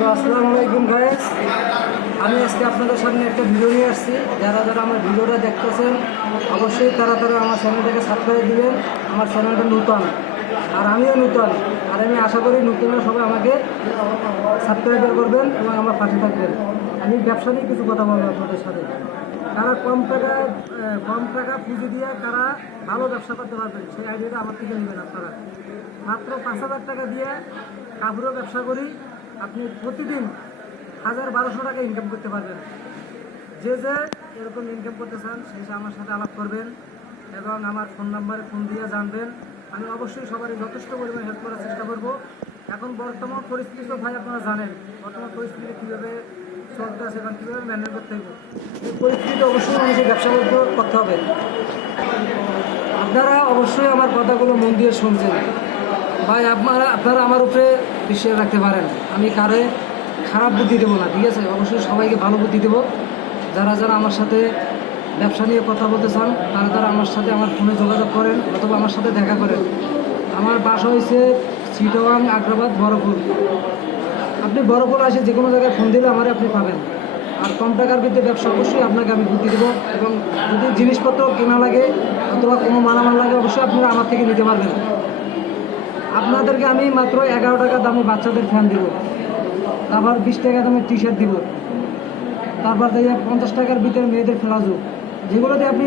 Hello, আসসালামু আলাইকুম guys. আমি আজকে আপনাদের সামনে একটা ভিডিও নিয়ে আসছি। যারা যারা আমার ভিডিওটা দেখতেছেন অবশ্যই তারা আমার চ্যানেলটাকে সাবস্ক্রাইব দিবেন। আমার চ্যানেলটা নতুন আর আমিও নতুন, আর আমি আশা করি নতুনরা সবাই আমাকে সাবস্ক্রাইব করবেন এবং আমার পাশে থাকবেন। আমি ব্যবসা নিয়ে কিছু কথা বলবো আপনাদের সাথে। তারা কম টাকা পুঁজি দিয়ে তারা ভালো ব্যবসা করতে পারবেন, সেই আইডিয়াটা আমার থেকে নেবেন আপনারা। মাত্র 5,000 টাকা দিয়ে কাপড়ের ব্যবসা করি আপনি প্রতিদিন 1,000-1,200 টাকা ইনকাম করতে পারবেন। যে এরকম ইনকাম করতে চান সেই আমার সাথে আলাপ করবেন এবং আমার ফোন নাম্বারে ফোন দিয়ে জানবেন। আমি অবশ্যই সবারই যথেষ্ট পরিমাণে হেল্প করার চেষ্টা করব। এখন বর্তমান পরিস্থিতি তো ভাই আপনারা জানেন, বর্তমান পরিস্থিতি কীভাবে চলতে আছে এবং কীভাবে ম্যানেজ করতে হবে। এই পরিস্থিতিতে অবশ্যই মানুষের ব্যবসা করতে হবে। আপনারা অবশ্যই আমার কথাগুলো মন দিয়ে শুনছেন ভাই। আপনারা আমার উপরে বিশ্বাস রাখতে পারেন। আমি কারে খারাপ বুদ্ধি দেবো না, ঠিক আছে? অবশ্যই সবাইকে ভালো বুদ্ধি দেবো। যারা যারা আমার সাথে ব্যবসা নিয়ে কথা বলতে চান তারা আমার সাথে আমার ফোনে যোগাযোগ করেন অথবা আমার সাথে দেখা করেন। আমার বাসা হয়েছে চিটাগাং, আগ্রাবাদ, বড়পুর। আপনি বড়পুর আসে যে কোনো জায়গায় ফোন দিলে আমারে আপনি পাবেন। আর কম টাকার ভিতরে ব্যবসা অবশ্যই আপনাকে আমি বুদ্ধি দেবো, এবং যদি জিনিসপত্র কেনা লাগে অথবা কোনো মালামাল লাগে অবশ্যই আপনারা আমার থেকে নিতে পারবেন। আপনাদেরকে আমি মাত্র 11 টাকা দামে বাচ্চাদের ফ্যান দিব, তারপর 20 টাকা দামে টি শার্ট দিব, তারপর 50 টাকার ভিতরে মেয়েদের ফ্লাজো, যেগুলোতে আপনি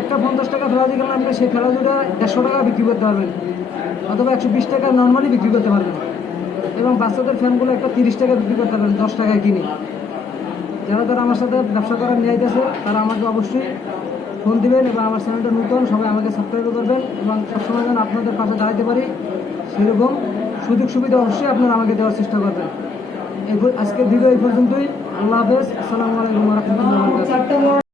একটা 50 টাকা ফ্লাজো কিনলে আপনি সেই ফ্লাজোটা 150 টাকা বিক্রি করতে পারবেন অথবা 120 টাকা নর্মালি বিক্রি করতে পারবেন। এবং বাচ্চাদের ফ্যানগুলো একটা 30 টাকা বিক্রি করতে পারবেন 10 টাকায় কিনে। যারা আমার সাথে ব্যবসা করার নিয়ে যাচ্ছে তারা আমাকে অবশ্যই ফোন দিবেন এবং আমার চ্যানেলটা নতুন, সবাই আমাকে সাবস্ক্রাইব করবেন এবং সবসময় যেন আপনাদের পাশে দাঁড়াতে পারি সেরকম সুযোগ সুবিধা অবশ্যই আপনারা আমাকে দেওয়ার চেষ্টা করবেন। আজকের ভিডিও এই পর্যন্তই। আল্লাহ হাফেজ। আসসালামু আলাইকুম ওয়া রাহমাতুল্লাহি ওয়া বারাকাতুহু।